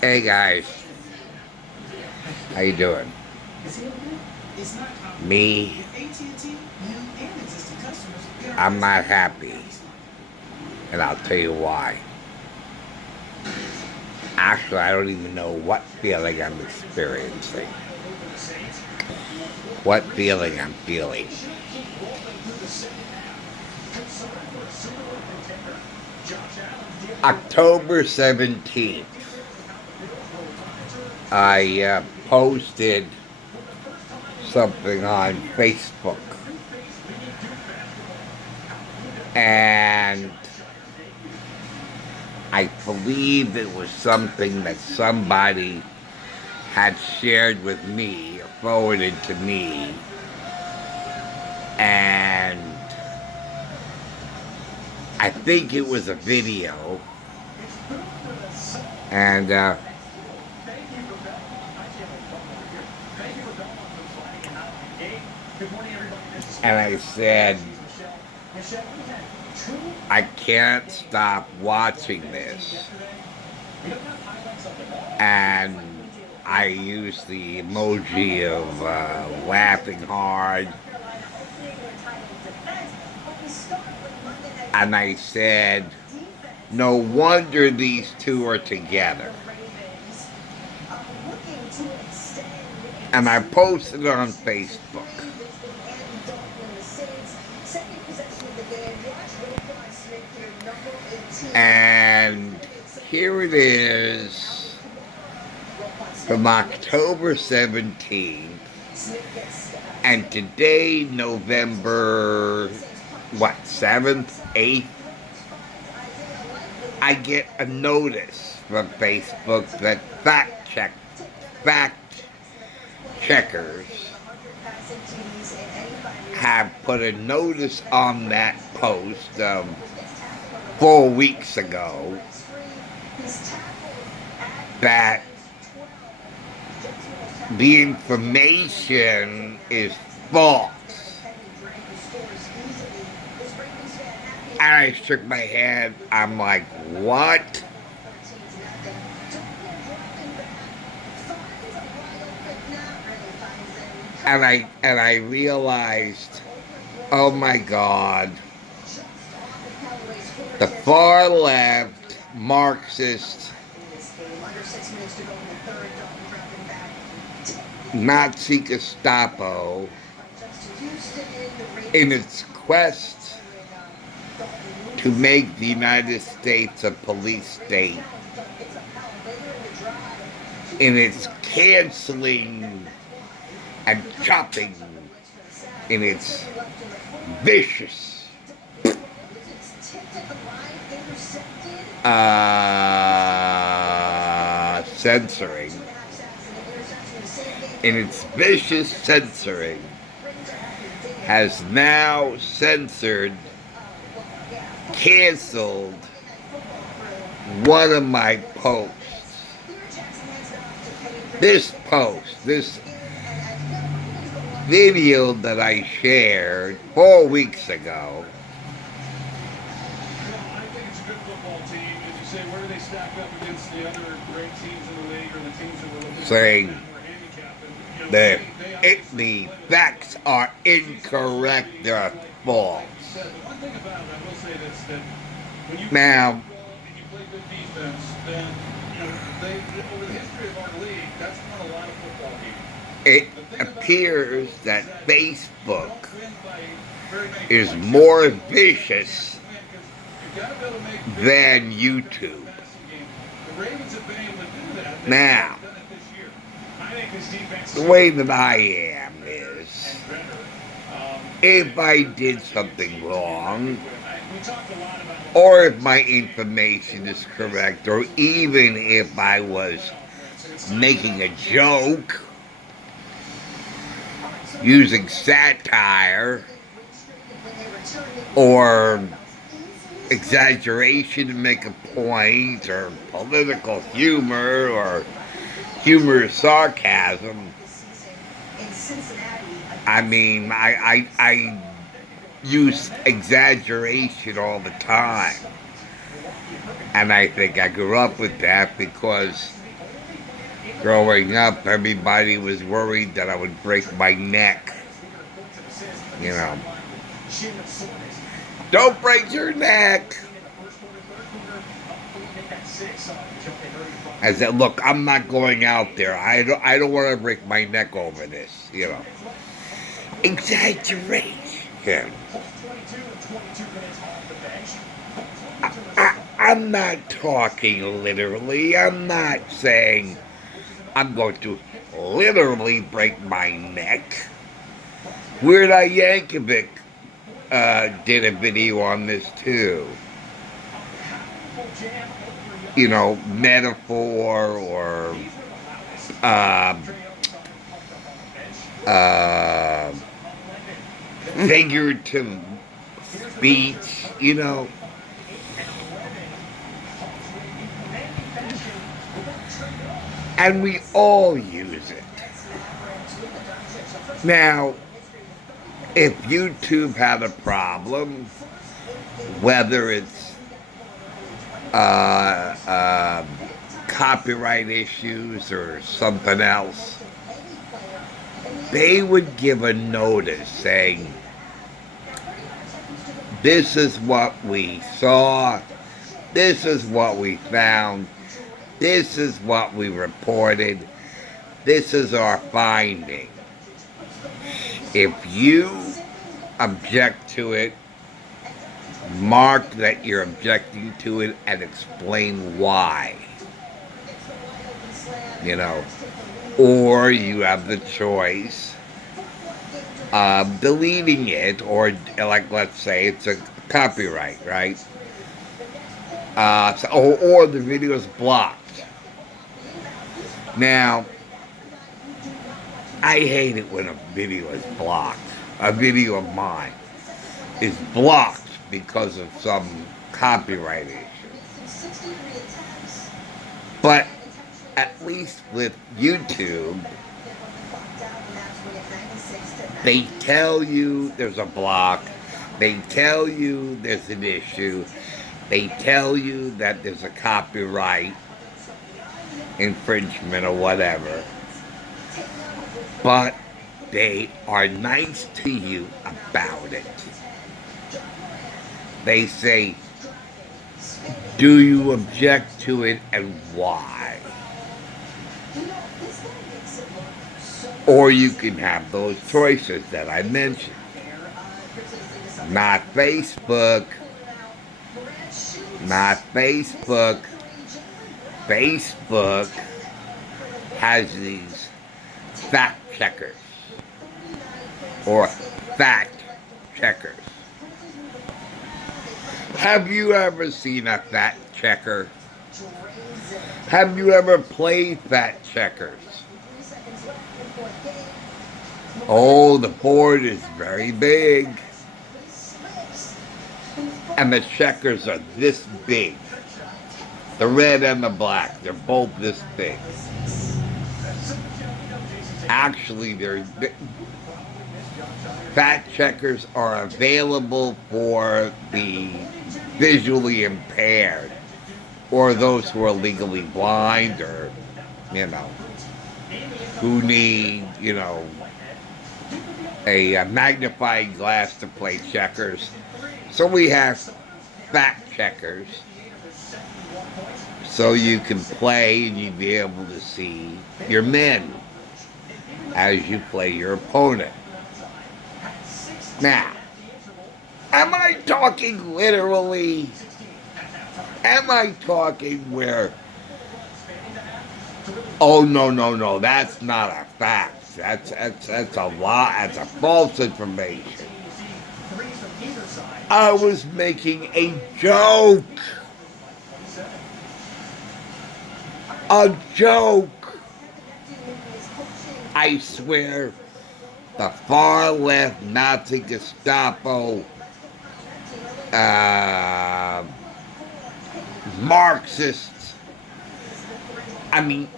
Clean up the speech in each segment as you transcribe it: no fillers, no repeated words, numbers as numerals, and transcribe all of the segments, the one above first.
Hey guys, how you doing? Me, I'm not happy, and I'll tell you why. Actually, I don't even know what feeling I'm experiencing, what feeling I'm feeling. October 17th, I posted something on Facebook, and I believe it was something that somebody had shared with me, forwarded to me, and I think it was a video, and I said, I can't stop watching this, and I used the emoji of laughing hard, and I said, no wonder these two are together. And I posted it on Facebook. And here it is from October 17th. And today, November, 7th, 8th, I get a notice from Facebook that fact checkers have put a notice on that post 4 weeks ago that the information is false. And I shook my head. I'm like, what? And I realized, oh my God, the far left Marxist Nazi Gestapo, in its quest to make the United States a police state, in its canceling and chopping, in its vicious censoring, has now censored, canceled one of my posts. This video that I shared 4 weeks ago, I think it's a good football team. If you say where do they stack up against the other great teams in the league or the teams that we're looking saying at, that the facts are incorrect, they're false. The one thing about it, I will say this, that when you Now, you play good defense, then they over the history of our league, that's won a lot of football games. it appears that Facebook is more vicious than YouTube. Now, the way that I am is, if I did something wrong, or if my information is correct, or even if I was making a joke, using satire, or exaggeration to make a point, or political humor, or humorous sarcasm. I mean, I use exaggeration all the time. And I think I grew up with that because growing up, everybody was worried that I would break my neck. You know, don't break your neck. I said, look, I'm not going out there. I don't want to break my neck over this. You know, exaggeration. I'm not talking literally. I'm not saying I'm going to literally break my neck. Weird Al Yankovic did a video on this too. You know, metaphor or uh, uh, figurative speech, you know. And we all use it. Now, if YouTube had a problem, whether it's copyright issues or something else, they would give a notice saying, this is what we saw, this is what we found, this is what we reported, this is our finding. If you object to it, mark that you're objecting to it and explain why. You know, or you have the choice of deleting it, or like let's say it's a copyright, right? Or the video is blocked. Now, I hate it when a video is blocked. A video of mine is blocked because of some copyright issue. But at least with YouTube, they tell you there's a block. They tell you there's an issue. They tell you that there's a copyright infringement or whatever. But they are nice to you about it. They say, do you object to it and why? Or you can have those choices that I mentioned. Not Facebook. Not Facebook. Facebook has these fact checkers or fact checkers. Have you ever seen a fact checker? Have you ever played fact checkers? Oh, the board is very big. And the checkers are this big. The red and the black, they're both this big. Actually, fact checkers are available for the visually impaired or those who are legally blind or, who need, a magnifying glass to play checkers. So we have fact checkers. So you can play and you'll be able to see your men as you play your opponent. Now, am I talking literally? Am I talking where, oh, no, that's not a fact. That's a lie. That's a false information. I was making a joke. A joke. I swear, the far left Nazi Gestapo, Marxists, I mean,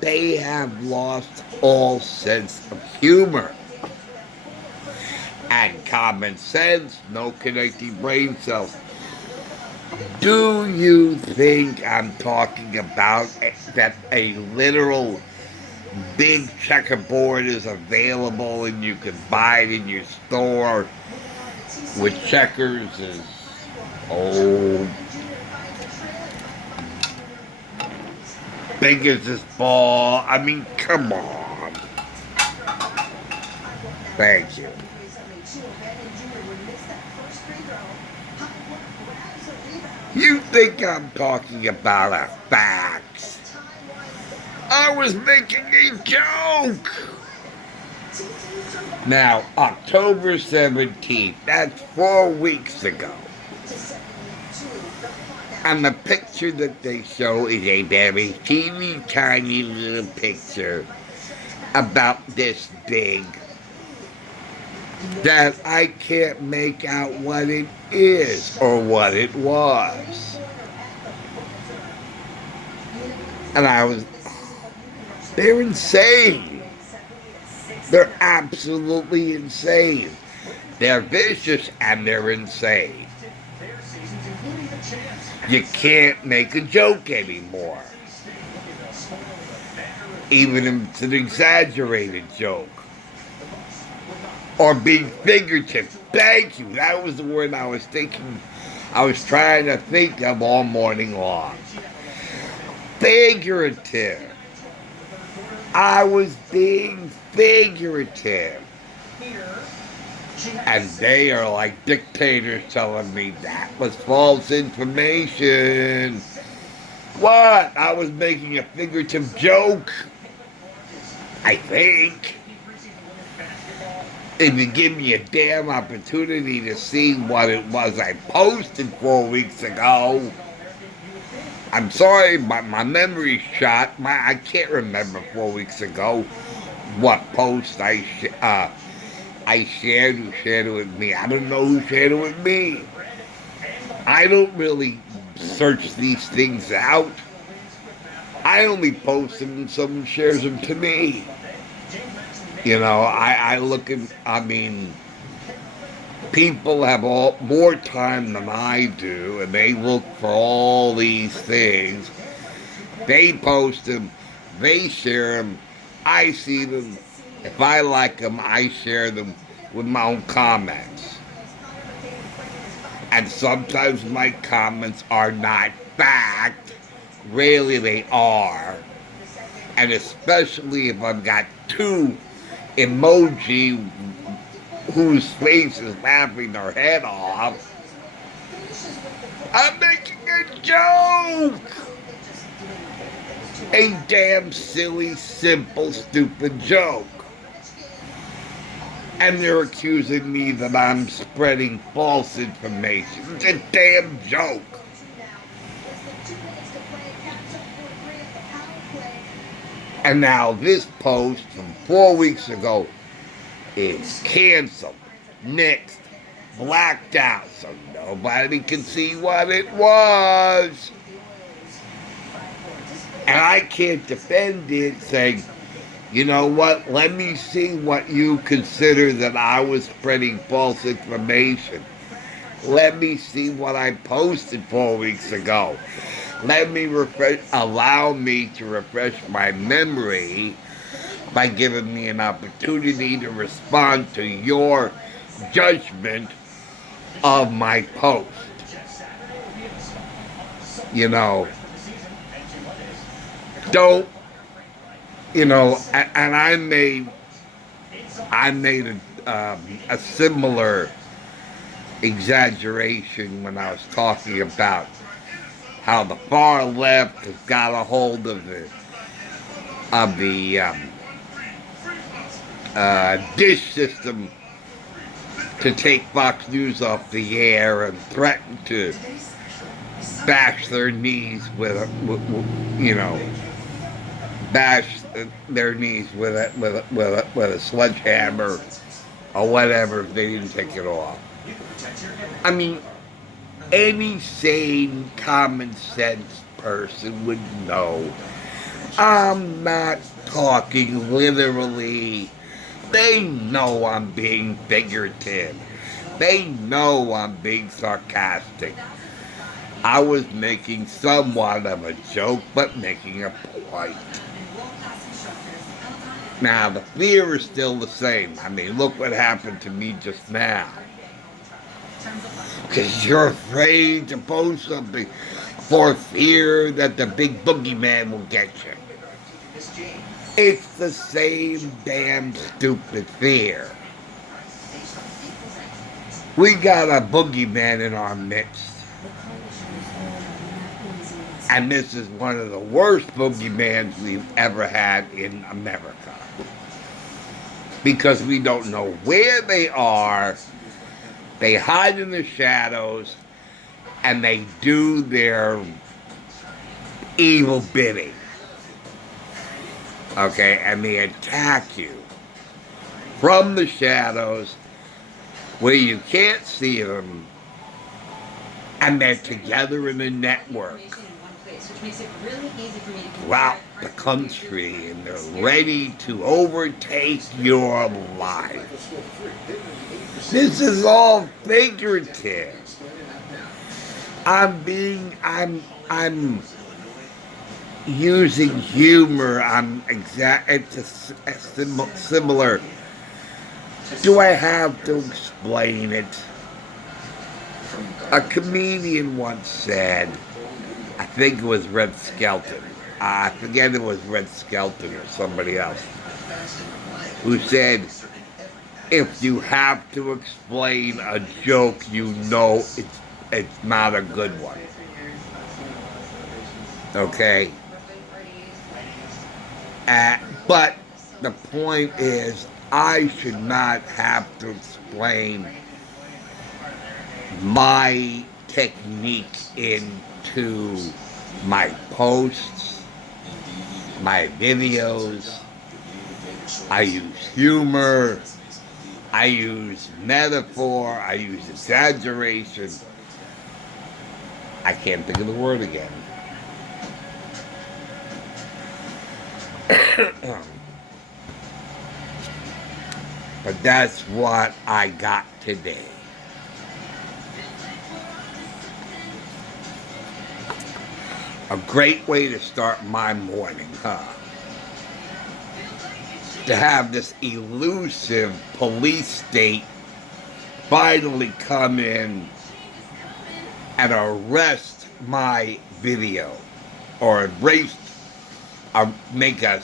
they have lost all sense of humor and common sense, no connecting brain cells. Do you think I'm talking about that a literal big checkerboard is available and you can buy it in your store with checkers is oh big as this ball? I mean, come on. Thank you. You think I'm talking about a fact? I was making a joke. Now, October 17th, that's 4 weeks ago. And the picture that they show is a very teeny tiny little picture about this big that I can't make out what it is or what it was. And they're insane. They're absolutely insane. They're vicious and they're insane. You can't make a joke anymore. Even if it's an exaggerated joke. Or being figurative. Thank you. That was the word I was trying to think of all morning long. Figurative. I was being figurative. And they are like dictators telling me that was false information. What? I was making a figurative joke? I think. If you give me a damn opportunity to see what it was I posted 4 weeks ago. I'm sorry, my memory's shot. I can't remember 4 weeks ago what post I shared, who shared it with me. I don't know who shared it with me. I don't really search these things out. I only post them when someone shares them to me. You know, I look at, people have more time than I do, and they look for all these things. They post them, they share them, I see them. If I like them, I share them with my own comments. And sometimes my comments are not fact. Rarely they are. And especially if I've got two emoji whose face is laughing their head off. I'm making a joke! A damn silly, simple, stupid joke. And they're accusing me that I'm spreading false information. It's a damn joke. And now this post from 4 weeks ago is canceled, nixed, blacked out, so nobody can see what it was. And I can't defend it saying, you know what, let me see what you consider that I was spreading false information. Let me see what I posted 4 weeks ago. Allow me to refresh my memory by giving me an opportunity to respond to your judgment of my post. You know, don't, you know, and I made a similar exaggeration when I was talking about how the far left has got a hold of the dish system to take Fox News off the air and threaten to bash their knees with a sledgehammer or whatever if they didn't take it off. I mean, any sane, common sense person would know. I'm not talking literally. They know I'm being figurative. They know I'm being sarcastic. I was making somewhat of a joke, but making a point. Now, the fear is still the same. I mean, look what happened to me just now. Because you're afraid to post something for fear that the big boogeyman will get you. It's the same damn stupid fear. We got a boogeyman in our midst. And this is one of the worst boogeymans we've ever had in America. Because we don't know where they are. They hide in the shadows. And they do their evil bidding. Okay? And they attack you from the shadows where you can't see them. And they're together in a network throughout the country, and they're ready to overtake your life. This is all figurative. I'm using humor. It's similar. Do I have to explain it? A comedian once said, I think it was Red Skelton. I forget it was Red Skelton or somebody else, who said, if you have to explain a joke, you know it's not a good one. Okay? But the point is, I should not have to explain my technique into my posts, my videos. I use humor, I use metaphor, I use exaggeration. I can't think of the word again. But that's what I got today. A great way to start my morning, huh? To have this elusive police state finally come in and arrest my video, or make a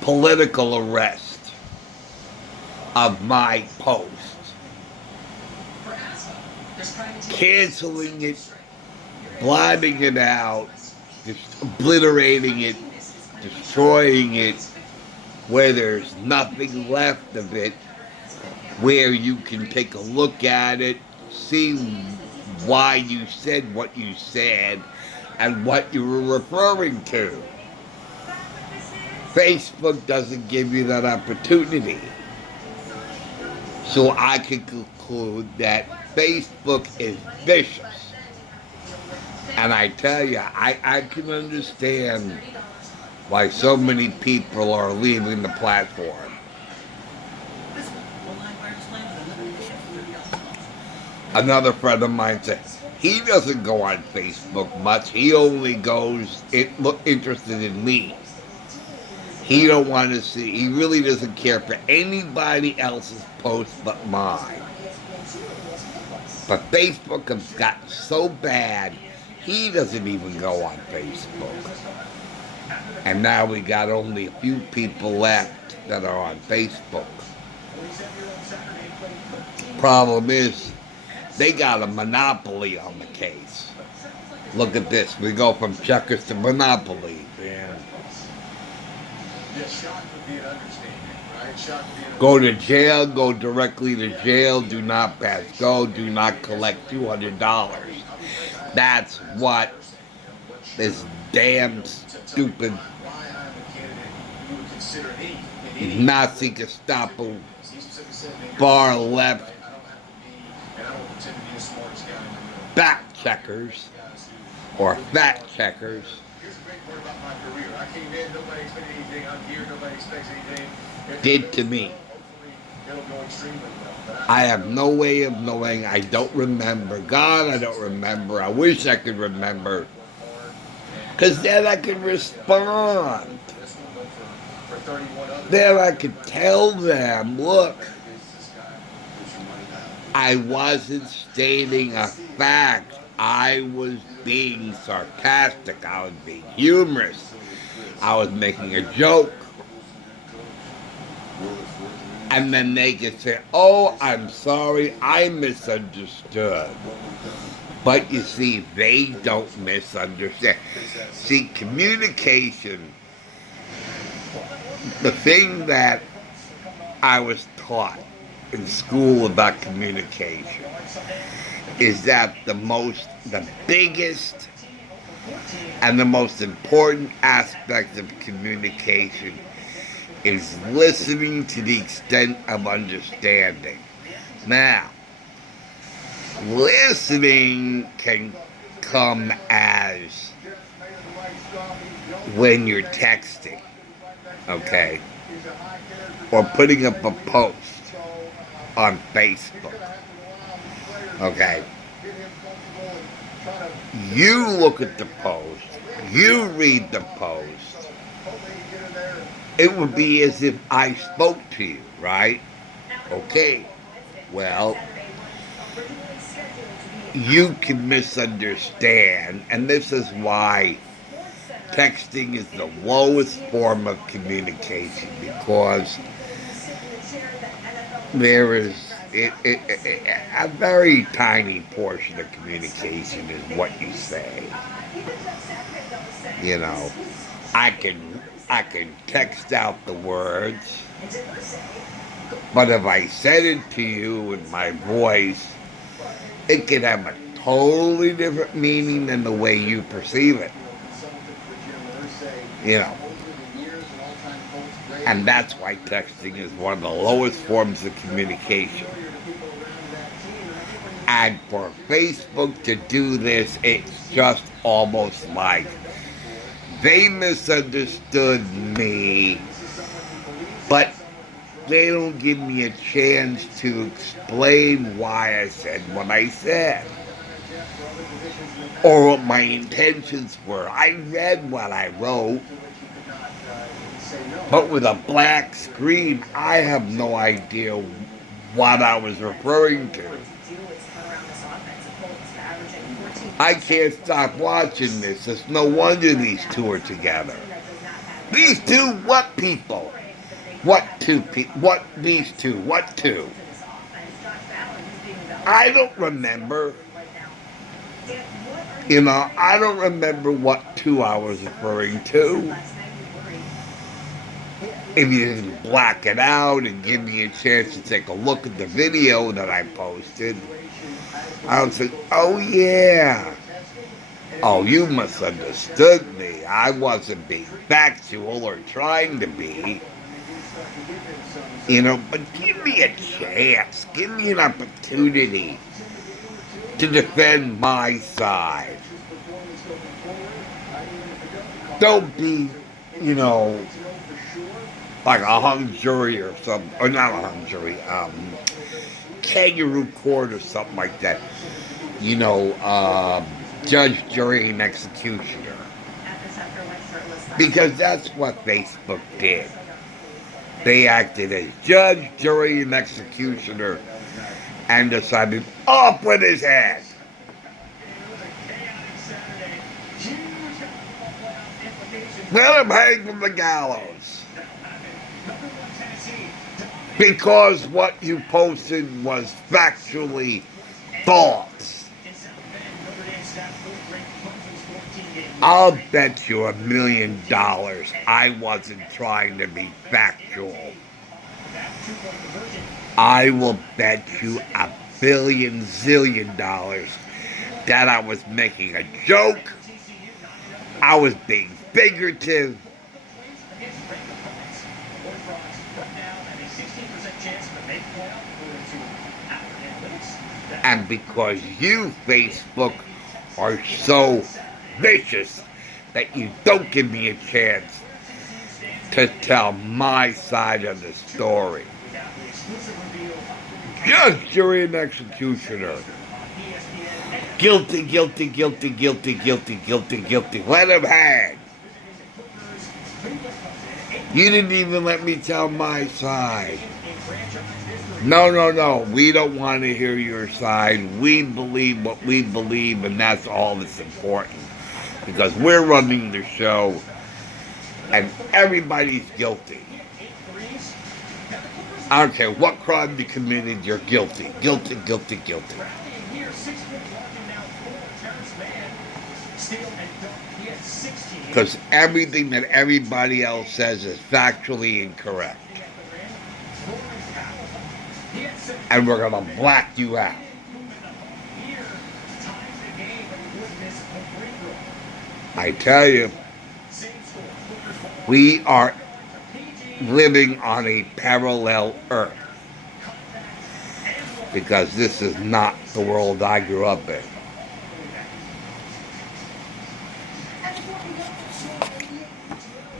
political arrest of my post, canceling it, blotting it out, just obliterating it, destroying it, where there's nothing left of it, where you can take a look at it, see why you said what you said, and what you were referring to. Facebook doesn't give you that opportunity. So I can conclude that Facebook is vicious. And I tell you, I can understand why so many people are leaving the platform. Another friend of mine said he doesn't go on Facebook much. He only goes interested in me. He don't want to see. He really doesn't care for anybody else's posts but mine. But Facebook has gotten so bad, he doesn't even go on Facebook. And now we got only a few people left that are on Facebook. Problem is, they got a monopoly on the case. Look at this. We go from checkers to monopoly. Man. Go to jail, go directly to jail, do not pass go, do not collect $200. That's what this damn stupid Nazi Gestapo far left back checkers or fat checkers did to me. I have no way of knowing. I don't remember. God, I don't remember. I wish I could remember. Because then I could respond. Then I could tell them, look, I wasn't stating a fact. I was being sarcastic. I was being humorous. I was making a joke. And then they could say, oh, I'm sorry, I misunderstood. But you see, they don't misunderstand. See, communication, the thing that I was taught in school about communication is that the biggest and the most important aspect of communication is listening to the extent of understanding. Now, listening can come as when you're texting, okay, or putting up a post on Facebook, okay. You look at the post, you read the post. It would be as if I spoke to you, right? Okay, well, you can misunderstand, and this is why texting is the lowest form of communication, because there is a very tiny portion of communication is what you say. You know, I can text out the words, but if I said it to you in my voice, it could have a totally different meaning than the way you perceive it. You know. And that's why texting is one of the lowest forms of communication. And for Facebook to do this, it's just almost like they misunderstood me, but they don't give me a chance to explain why I said what I said, or what my intentions were. I read what I wrote, but with a black screen, I have no idea what I was referring to. I can't stop watching this. It's no wonder these two are together. These two, what people? What two people? What these two? What two? I don't remember. You know, I don't remember what two I was referring to. If you didn't black it out and give me a chance to take a look at the video that I posted, I would say, oh yeah. Oh, you misunderstood me. I wasn't being factual or trying to be. You know, but give me a chance. Give me an opportunity to defend my side. Don't be, you know, like a hung jury or something, or not a hung jury, kangaroo court or something like that. You know, judge, jury, and executioner. Because that's what Facebook did. They acted as judge, jury, and executioner and decided, off with his head. Let him hang from the gallows. Because what you posted was factually false. I'll bet you $1 million I wasn't trying to be factual. I will bet you $1 billion zillion that I was making a joke. I was being figurative. And because you, Facebook, are so vicious that you don't give me a chance to tell my side of the story. Just jury and executioner. Guilty, guilty, guilty, guilty, guilty, guilty, guilty. Let him hang. You didn't even let me tell my side. No, no, no. We don't want to hear your side. We believe what we believe, and that's all that's important. Because we're running the show, and everybody's guilty. I don't care what crime you committed, you're guilty. Guilty, guilty, guilty. Because everything that everybody else says is factually incorrect. And we're going to black you out. I tell you, we are living on a parallel Earth. Because this is not the world I grew up in.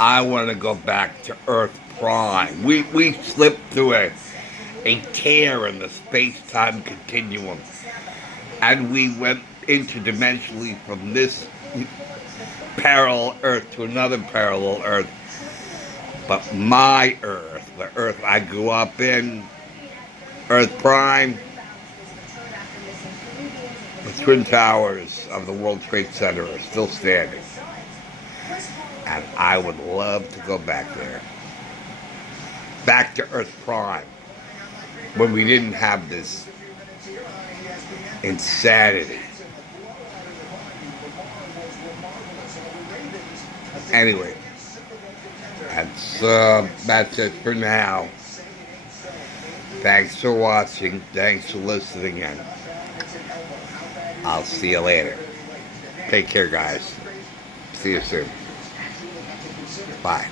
I want to go back to Earth Prime. We slipped through a tear in the space-time continuum. And we went interdimensionally from this parallel Earth to another parallel Earth. But my Earth, the Earth I grew up in, Earth Prime, the Twin Towers of the World Trade Center are still standing. And I would love to go back there. Back to Earth Prime. When we didn't have this insanity. Anyway. That's it for now. Thanks for watching. Thanks for listening in. I'll see you later. Take care, guys. See you soon. Bye.